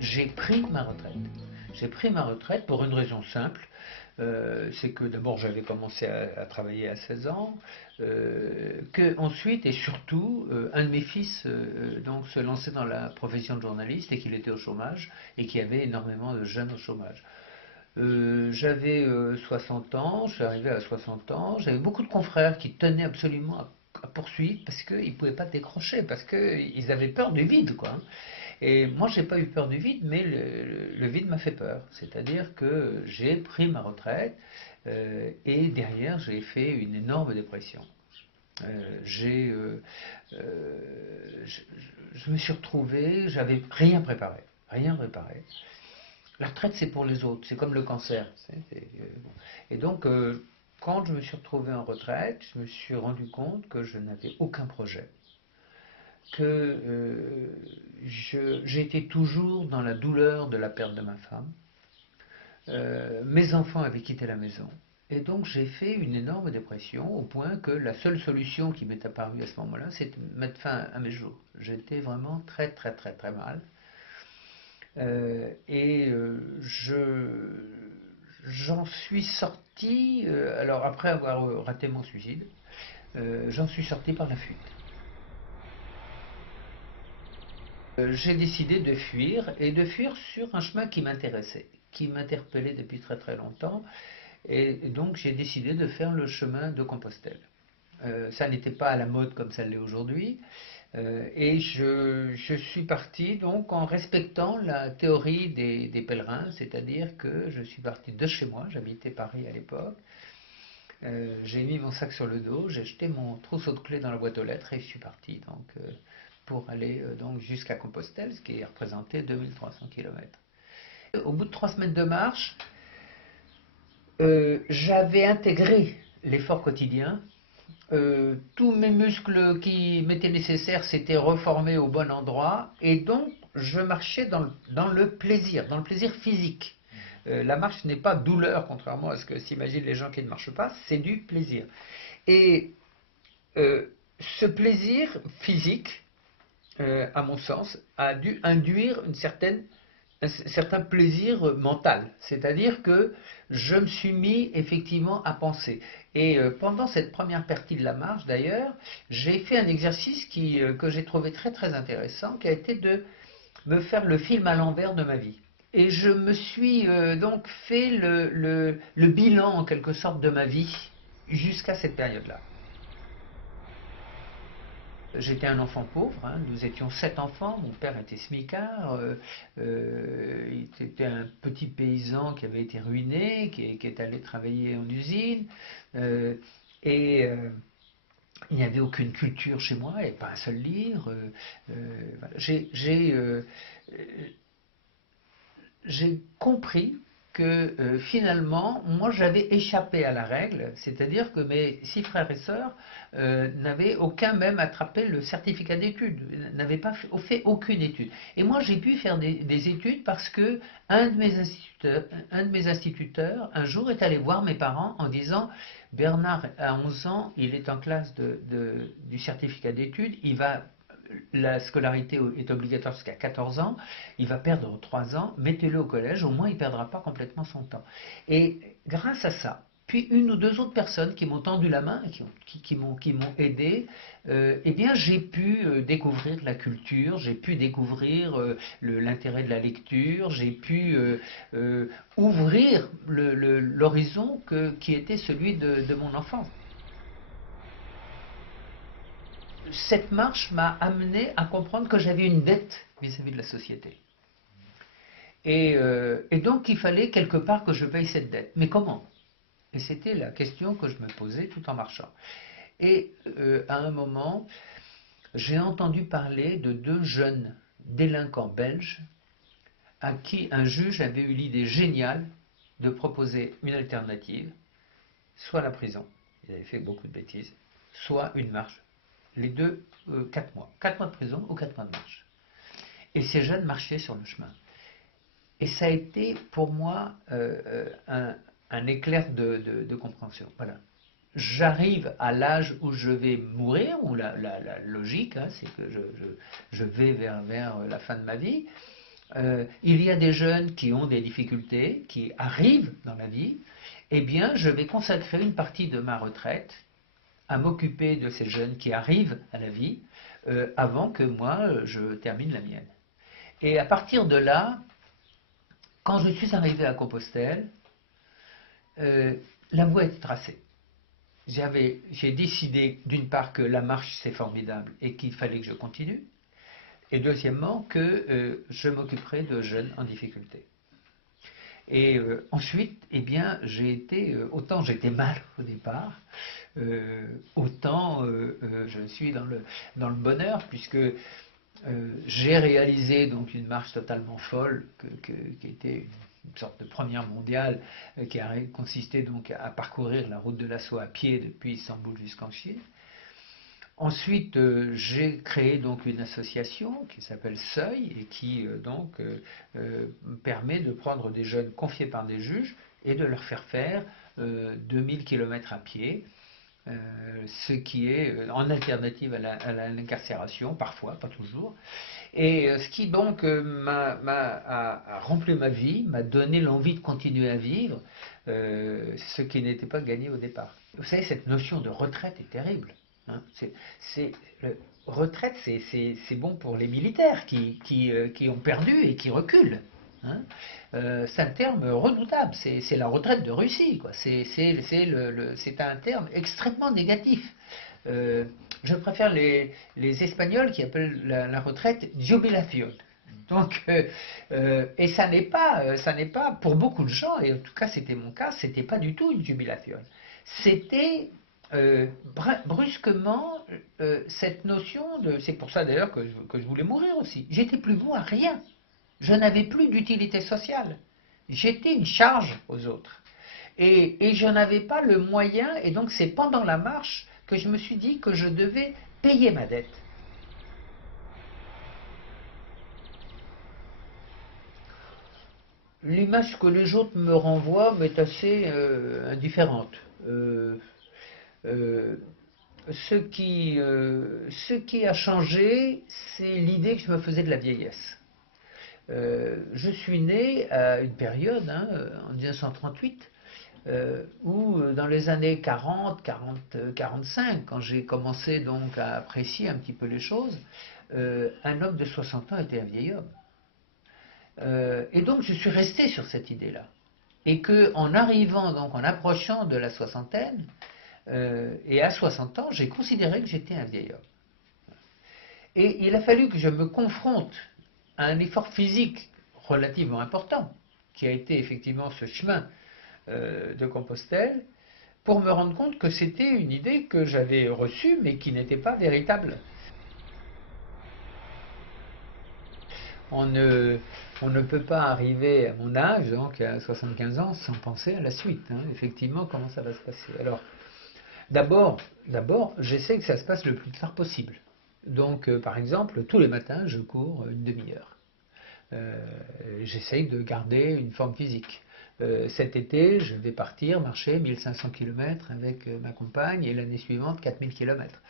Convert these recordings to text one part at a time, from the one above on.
j'ai pris ma retraite. J'ai pris ma retraite pour une raison simple. C'est que d'abord j'avais commencé à travailler à 16 ans, que ensuite et surtout un de mes fils donc se lançait dans la profession de journaliste et qu'il était au chômage et qu'il y avait énormément de jeunes au chômage. J'avais 60 ans, je suis arrivé à 60 ans, j'avais beaucoup de confrères qui tenaient absolument à poursuivre parce qu'ils ne pouvaient pas décrocher, parce qu'ils avaient peur du vide, quoi. Et moi, j'ai pas eu peur du vide, mais le vide m'a fait peur. C'est-à-dire que j'ai pris ma retraite et derrière, j'ai fait une énorme dépression. J'ai, je me suis retrouvé, j'avais rien préparé, rien préparé. La retraite, c'est pour les autres, c'est comme le cancer. Bon. Et donc, quand je me suis retrouvé en retraite, je me suis rendu compte que je n'avais aucun projet, que j'étais toujours dans la douleur de la perte de ma femme. Mes enfants avaient quitté la maison. Et donc j'ai fait une énorme dépression au point que la seule solution qui m'est apparue à ce moment-là, c'était de mettre fin à mes jours. J'étais vraiment très très très très mal. Et j'en suis sorti, alors après avoir raté mon suicide, j'en suis sorti par la fuite. J'ai décidé de fuir et de fuir sur un chemin qui m'intéressait, qui m'interpellait depuis très très longtemps. Et donc j'ai décidé de faire le chemin de Compostelle. Ça n'était pas à la mode comme ça l'est aujourd'hui. Et je suis parti donc en respectant la théorie des pèlerins, c'est-à-dire que je suis parti de chez moi, j'habitais Paris à l'époque. J'ai mis mon sac sur le dos, j'ai jeté mon trousseau de clés dans la boîte aux lettres et je suis parti donc pour aller donc jusqu'à Compostelle, ce qui représentait 2300 km. Au bout de 3 semaines de marche, j'avais intégré l'effort quotidien. Tous mes muscles qui m'étaient nécessaires s'étaient reformés au bon endroit et donc je marchais dans le plaisir, dans le plaisir physique. La marche n'est pas douleur, contrairement à ce que s'imaginent les gens qui ne marchent pas, c'est du plaisir. Et ce plaisir physique, à mon sens, a dû induire un certain plaisir mental. C'est-à-dire que je me suis mis effectivement à penser. Et pendant cette première partie de la marche, d'ailleurs, j'ai fait un exercice que j'ai trouvé très très intéressant, qui a été de me faire le film à l'envers de ma vie. Et je me suis donc fait le bilan en quelque sorte de ma vie jusqu'à cette période-là. J'étais un enfant pauvre, hein, nous étions 7 enfants, mon père était smicard, il était un petit paysan qui avait été ruiné, qui est allé travailler en usine, euh, et il n'y avait aucune culture chez moi, et pas un seul livre. Voilà. J'ai compris que finalement, moi j'avais échappé à la règle, c'est-à-dire que mes 6 frères et sœurs n'avaient aucun même attrapé le certificat d'études, n'avaient pas fait aucune étude. Et moi j'ai pu faire des études parce que un de mes instituteurs un jour est allé voir mes parents en disant Bernard a 11 ans, il est en classe du certificat d'études, la scolarité est obligatoire jusqu'à 14 ans, il va perdre 3 ans, mettez-le au collège, au moins il ne perdra pas complètement son temps. Et grâce à ça, puis une ou deux autres personnes qui m'ont tendu la main, qui m'ont aidé, eh bien j'ai pu découvrir la culture, j'ai pu découvrir l'intérêt de la lecture, j'ai pu ouvrir l'horizon qui était celui de mon enfance. Cette marche m'a amené à comprendre que j'avais une dette vis-à-vis de la société. Et donc il fallait quelque part que je paye cette dette. Mais comment? Et c'était la question que je me posais tout en marchant. Et à un moment, j'ai entendu parler de 2 jeunes délinquants belges à qui un juge avait eu l'idée géniale de proposer une alternative, soit la prison, ils avaient fait beaucoup de bêtises, soit une marche. Les deux, 4 mois. 4 mois de prison ou 4 mois de marche. Et ces jeunes marchaient sur le chemin. Et ça a été pour moi un éclair de compréhension. Voilà. J'arrive à l'âge où je vais mourir, où la logique, hein, c'est que je vais vers la fin de ma vie. il y a des jeunes qui ont des difficultés, qui arrivent dans la vie, eh bien, je vais consacrer une partie de ma retraite à m'occuper de ces jeunes qui arrivent à la vie avant que moi, je termine la mienne. Et à partir de là, quand je suis arrivé à Compostelle, la voie était tracée. J'ai décidé d'une part que la marche c'est formidable et qu'il fallait que je continue, et deuxièmement que je m'occuperais de jeunes en difficulté. Et ensuite, eh bien, autant j'étais mal au départ, autant je suis dans le bonheur, puisque j'ai réalisé donc une marche totalement folle, qui était une sorte de première mondiale, qui a consisté donc à parcourir la route de la soie à pied depuis Istanbul jusqu'en Chine. Ensuite, j'ai créé donc une association qui s'appelle Seuil et qui permet de prendre des jeunes confiés par des juges et de leur faire faire 2000 km à pied, ce qui est en alternative à l'incarcération, parfois, pas toujours. Et ce qui donc a rempli ma vie, m'a donné l'envie de continuer à vivre, ce qui n'était pas gagné au départ. Vous savez, cette notion de retraite est terrible. Hein. Retraite, c'est bon pour les militaires qui ont perdu et qui reculent. Hein. C'est un terme redoutable, c'est la retraite de Russie, quoi. C'est un terme extrêmement négatif. Je préfère les Espagnols qui appellent la retraite jubilación. Donc, et ça n'est pas, pour beaucoup de gens, et en tout cas c'était mon cas, c'était pas du tout une jubilation. C'était brusquement cette notion de. C'est pour ça d'ailleurs que je voulais mourir aussi. J'étais plus bon à rien. Je n'avais plus d'utilité sociale. J'étais une charge aux autres. Et je n'avais pas le moyen, et donc c'est pendant la marche que je me suis dit que je devais payer ma dette. L'image que les autres me renvoient m'est assez indifférente. Ce qui a changé, c'est l'idée que je me faisais de la vieillesse. Je suis né à une période, en 1938, où dans les années 40, 45, quand j'ai commencé donc à apprécier un petit peu les choses, un homme de 60 ans était un vieil homme. Et donc je suis resté sur cette idée-là. Et qu'en arrivant, donc en approchant de la soixantaine, et à 60 ans, j'ai considéré que j'étais un vieil homme. Et il a fallu que je me confronte à un effort physique relativement important, qui a été effectivement ce chemin de Compostelle, pour me rendre compte que c'était une idée que j'avais reçue, mais qui n'était pas véritable. On ne peut pas arriver à mon âge, donc à 75 ans, sans penser à la suite. Effectivement, comment ça va se passer. Alors, d'abord, j'essaie que ça se passe le plus tard possible. Donc, par exemple, tous les matins, je cours une demi-heure. J'essaye de garder une forme physique. Cet été, je vais partir marcher 1500 km avec ma compagne et l'année suivante 4000 km.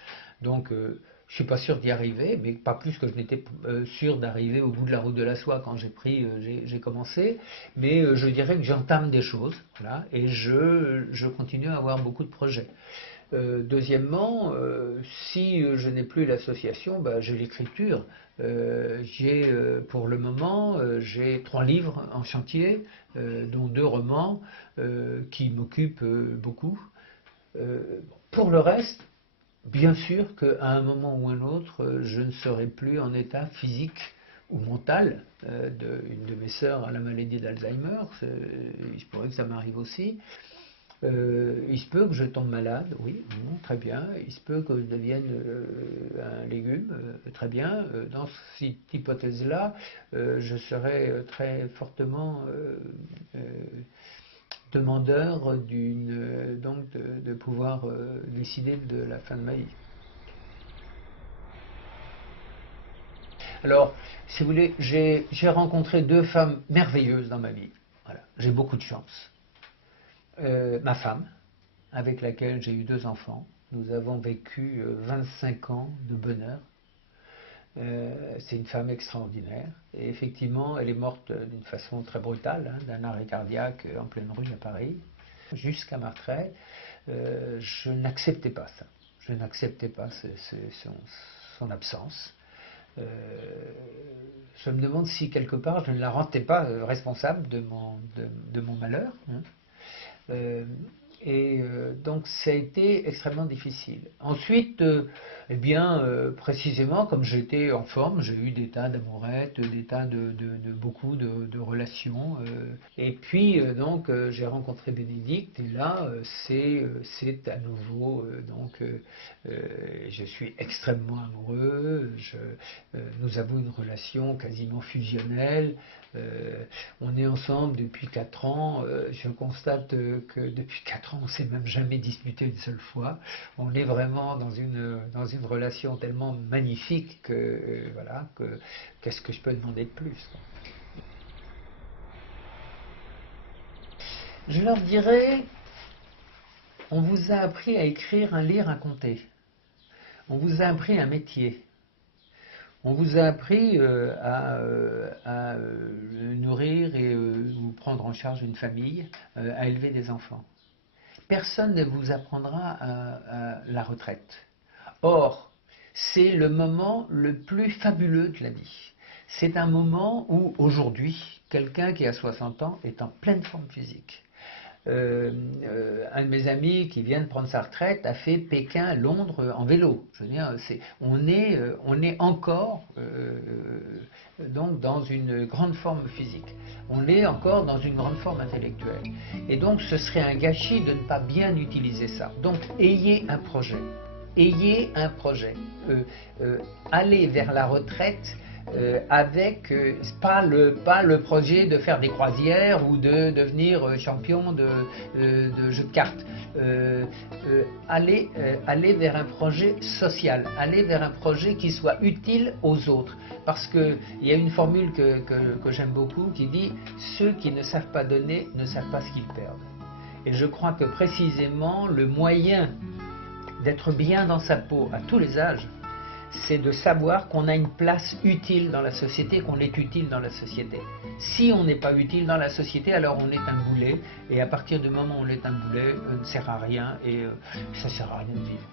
Donc, je ne suis pas sûr d'y arriver, mais pas plus que je n'étais sûr d'arriver au bout de la route de la soie quand j'ai commencé. Mais je dirais que j'entame des choses, voilà, et je continue à avoir beaucoup de projets. Deuxièmement, si je n'ai plus l'association, j'ai l'écriture. Pour le moment, j'ai 3 livres en chantier, dont 2 romans qui m'occupent beaucoup. Pour le reste, bien sûr qu'à un moment ou un autre, je ne serai plus en état physique ou mental. Une de mes sœurs a la maladie d'Alzheimer, il se pourrait que ça m'arrive aussi. Il se peut que je tombe malade, oui, bon, très bien. Il se peut que je devienne un légume, très bien. Dans cette hypothèse-là, je serai très fortement demandeur de pouvoir décider de la fin de ma vie. Alors, si vous voulez, j'ai rencontré 2 femmes merveilleuses dans ma vie. Voilà, j'ai beaucoup de chance. Ma femme, avec laquelle j'ai eu 2 enfants. Nous avons vécu 25 ans de bonheur. C'est une femme extraordinaire. Et effectivement, elle est morte d'une façon très brutale, hein, d'un arrêt cardiaque en pleine rue à Paris. Jusqu'à ma retraite, je n'acceptais pas ça. Je n'acceptais pas son absence. Je me demande si quelque part je ne la rendais pas responsable de mon malheur. Hein. Donc ça a été extrêmement difficile. Ensuite, eh bien, précisément comme j'étais en forme, j'ai eu des tas d'amourettes, des tas beaucoup de relations. Et puis donc j'ai rencontré Bénédicte et là c'est à nouveau je suis extrêmement amoureux. Nous avons une relation quasiment fusionnelle. On est ensemble depuis 4 ans. Je constate que depuis 4 ans, on ne s'est même jamais disputé une seule fois. On est vraiment dans une relation tellement magnifique que voilà, qu'est-ce que je peux demander de plus, quoi. Je leur dirais, on vous a appris à écrire, à lire, à compter. On vous a appris un métier. On vous a appris à nourrir et vous prendre en charge une famille, à élever des enfants. Personne ne vous apprendra à la retraite. Or, c'est le moment le plus fabuleux de la vie. C'est un moment où, aujourd'hui, quelqu'un qui a 60 ans est en pleine forme physique. Un de mes amis qui vient de prendre sa retraite a fait Pékin-Londres en vélo. Je veux dire, on est encore donc dans une grande forme physique. On est encore dans une grande forme intellectuelle. Et donc ce serait un gâchis de ne pas bien utiliser ça. Donc ayez un projet. Ayez un projet. Allez vers la retraite avec pas le projet de faire des croisières ou de devenir champion de jeux de cartes. Allez vers un projet social, allez vers un projet qui soit utile aux autres. Parce qu'il y a une formule que j'aime beaucoup qui dit « Ceux qui ne savent pas donner ne savent pas ce qu'ils perdent ». Et je crois que précisément le moyen d'être bien dans sa peau à tous les âges, c'est de savoir qu'on a une place utile dans la société, qu'on est utile dans la société. Si on n'est pas utile dans la société, alors on est un boulet, et à partir du moment où on est un boulet, on ne sert à rien, et ça ne sert à rien de vivre.